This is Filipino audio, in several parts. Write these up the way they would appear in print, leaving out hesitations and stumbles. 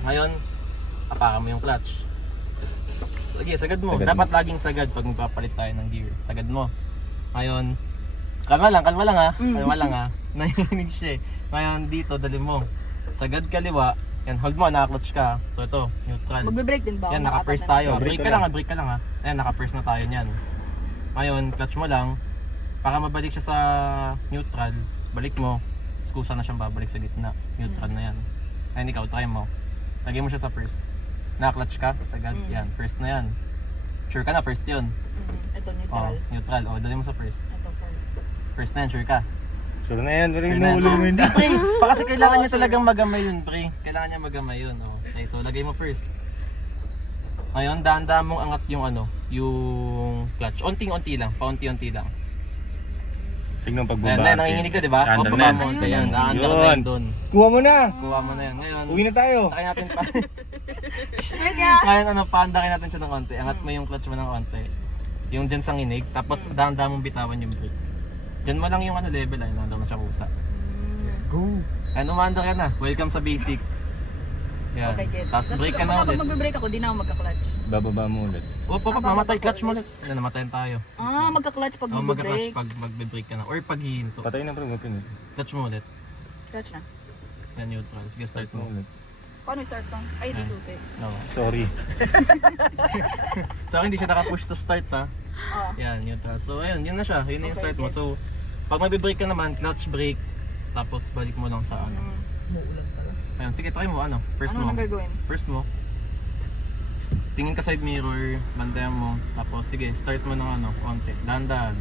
Ngayon, apakan mo yung clutch. Sige, sagad mo. Sagad Dapat laging sagad pag magpapalit tayo ng gear. Sagad mo. Ngayon, kalma lang ha. Kalma lang ha. Nanginig siya eh. Ngayon dito, dali mo. Sagad kaliwa. Yan, hold mo, naka-clutch ka. So ito, neutral. Magbe-brake din ba? Yan, naka-first tayo. Brake ka lang ha. Ayan, naka-first na tayo niyan. Ngayon, clutch mo lang. Para mabalik siya sa neutral, balik mo. Skusa na siyang babalik sa gitna. Neutral na yan. Ngayon ikaw, try mo. Lagay mo siya sa first. Naka-clutch ka, sagad. Yan, first na yan. Sure ka na, first yun. Ito Oh, neutral. neutral. Oh, dali mo sa first. Ito first. First na yan, sure ka. Sure na yan, pero Sure yung na yan. nahulog mo hindi. Pre, pa kasi kailangan niya talagang magamay yun, pre. Kailangan niya magamay yun. Oh. Okay, so lagay mo first. Ngayon, dahan-dahan mong angat yung yung clutch. Unting-unti lang, paunti-unti lang. Tignan Ayan, pagbaba. nanginginig ka, di ba? O, Andar baba na yan. mo unti yan. Naandar na Yun. yan doon. Kuha mo na! Kuha mo na yan. Ngayon, Uwi na tayo! takay natin pa. Wait nga! Ngayon, paandakin natin siya ng konti. Angat mo yung clutch mo ng konti. Yung dyan sa nginig, tapos dahan-dahan mong bitawan yung brake. Dyan mo lang yung level ay nandun na siya kusa. Let's go! Ayan, umandar ka na. Welcome sa basic. Yan. Okay, get. Tapos brake ka na Kapag ulit. magbe-brake ako, di na ako magka-clutch. Bababa mo ulit. Opo, mamatay. Clutch mo ulit. Ayan, namatayin tayo. Magka-clutch pag O, mag-clutch magbe-brake. pag magbe-brake ka na. Or pag hihinto. Patay na bro, magpinit. Clutch mo ulit. Clutch na. Yan, neutral. Sige, start mo. ulit. Paano i-start to? Ay, di susi. No. Sorry. So, hindi siya naka-push to start ha. Oo. Yan, neutral. So, ayun, yun na siya. Yun na yung Okay, start mo. gets. So, pag magbe-brake ka naman, clutch brake. Tapos, balik mo lang sa ano. Ayun, sige, try mo. Ano? First Ano mo. nang gagawin? First mo. Tingin ka side mirror, bantayan mo. Tapos, sige, start mo ng konti. Dahan-dahan.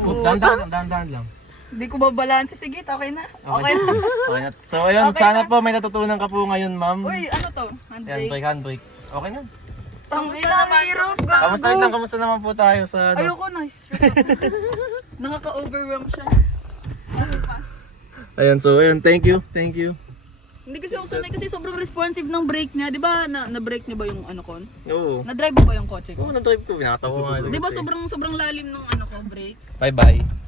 Oh, dahan-dahan lang. Hindi ko babalanse. Sige, okay na. Okay na. Okay na. So, ayun, Okay sana na. po may natutunan ka po ngayon, ma'am. Uy, ano to? Yan, Handbrake. handbrake. Okay na. Tangin na, hirap. Kamusta naman po tayo sa ano? Ayoko na, stress ako. Nakaka-overwhelm siya. Okay, pass. Ayun, so ayun, thank you. Hindi kasi ako sanay kasi sobrang responsive ng brake niya. Di ba na-brake niya ba yung ano ko? Oo. Na-drive mo ba yung kotse ko? Oo, na-drive ko. Pinakatawa nga. Di ba sobrang lalim ng ano ko, brake? Bye-bye.